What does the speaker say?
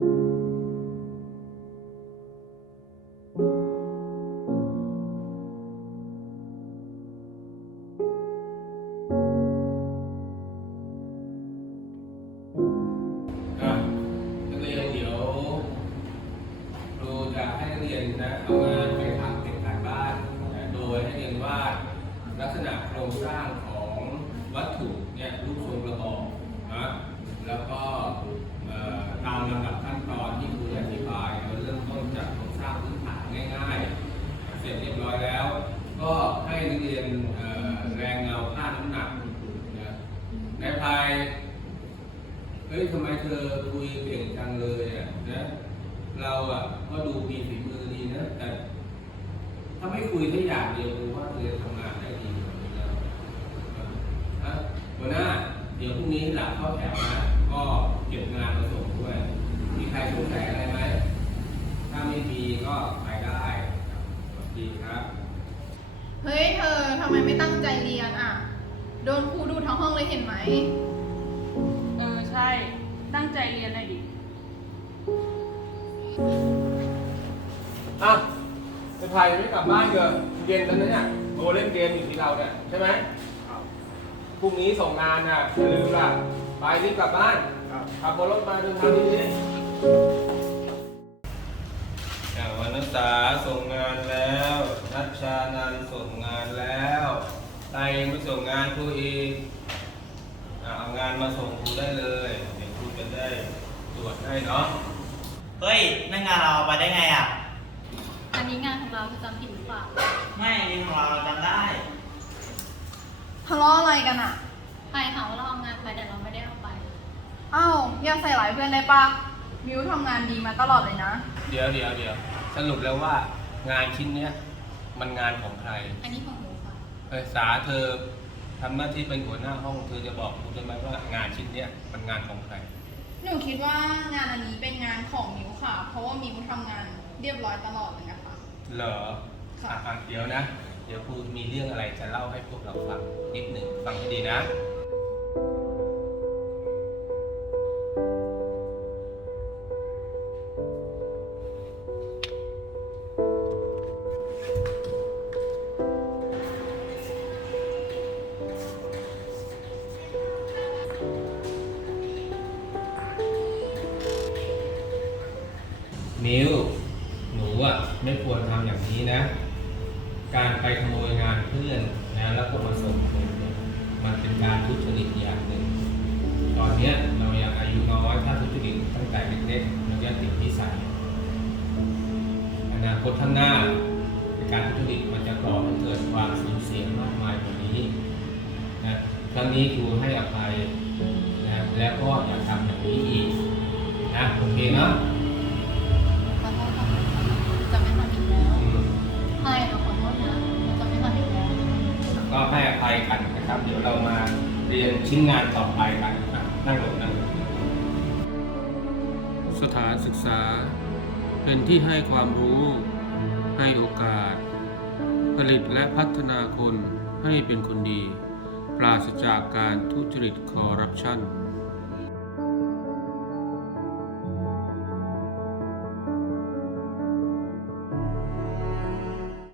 อะนักเรียนเดี๋ยวครูจะให้นักเรียนนะเอางานไปทำเป็นการบ้านนะโดยให้เรียนวาดลักษณะโครงสร้างของวัตถุเนี่ยรูปทรงกระบอกนะแล้วก็เอ่อตามลำดับขั้นตอนที่ครูอธิบายเราเริ่มต้นจากโครงสร้างพื้นฐานง่ายๆ เสร็จเรียบร้อยแล้ว ก็ให้นักเรียนเอ่อแรงเงาค่าน้ำหนักนะในภาย เฮ้ยทำไมเธอคุยเก่งจังเลยอะนะ เราอะก็ดูมีฝีมือดีนะ แต่ถ้าไม่คุยแค่อย่างเดียวดูว่าเธอจะทำงานได้ดีกว่านี้แล้วนะหัวหน้าเดี๋ยวพรุ่งนี้หลังเข้าแถวนะก็เก็บงานมาส่งด้วย มีใครสงสัยอะไรไหม ถ้าไม่มีก็ไปได้สวัสดีครับ เฮ้ยเธอทำไมไม่ตั้งใจเรียนอะ โดนครูดูทั้งห้องเลยเห็นไหมเออใช่ ตั้งใจเรียนหน่อยดิ อะจะพายไม่กลับบ้านเกินเย็นแล้วนะเนี่ยโมเล่นเกมอยู่ที่เราเนี่ยใช่ไหมพรุ่งนี้ส่งงานน่ะอย่าลืมล่ะ ไปรีบกลับบ้าน ขับรถมาเดินทางดีๆอย่างวันนักศึกษาส่งงานแล้ว นัชชานันท์ส่งงานแล้วไตเองไปส่งงานครูอีกอะเอางาน มาส่งครูได้เลยเดี๋ยวครูจะได้ตรวจให้เนาะเฮ้ยนั่นงานเราเอาไปได้ไงอะ อันนี้งานของเราคือจำผิดหรือเปล่าไม่อันนี้ของเราเราจำได้ ทะเลาะอะไรกันอะใครถามว่าเราเอางานไปแต่เราไม่ได้เอาไปเอ้าอย่าใส่หลายเพื่อนได้ปะมิวทำงานดีมาตลอดเลยนะ เดี๋ยวเดี๋ยวเดี๋ยวสรุปแล้วว่างานชิ้นเนี้ยมันงานของใคร อันนี้ของหนูค่ะ เออสาเธอ ทำหน้าที่เป็นหัวหน้าห้องเธอจะบอกครูได้ไหมว่างานชิ้นเนี้ยมันงานของใคร หนูคิดว่างานอันนี้เป็นงานของมิวค่ะ เพราะว่ามิวทำงานเรียบร้อยตลอดเลยนะคะ เหรอค่ะ อะเดี๋ยวนะ เดี๋ยวครูมีเรื่องอะไรจะเล่าให้พวกเราฟังนิดหนึ่งฟังให้ดีนะ มิวหนูอะไม่ควรทำอย่างนี้นะ การไปขโมยงานเพื่อนนะแล้วก็มาส่งคนเนี่ยมันเป็นการทุจริตอย่างหนึ่ง ตอนเนี้ยเรายังอายุน้อยถ้าทุจริตตั้งแต่เล็กๆมันจะติดนิสัยอนาคตข้างหน้าการทุจริตมันจะก่อให้เกิดความสูญเสียมากมายกว่านี้นะครั้งนี้ครูให้อภัยนะแล้วก็อย่าทำอย่างนี้อีกนะโอเคเนาะ ก็ให้อภัยกันนะครับ เดี๋ยวเรามาเรียนชิ้นงานต่อไปกันนะครับนั่งลงนั่งลงสถานศึกษา เป็นที่ให้ความรู้ ให้โอกาส ผลิตและพัฒนาคนให้เป็นคนดี ปราศจากการทุจริตคอร์รัปชัน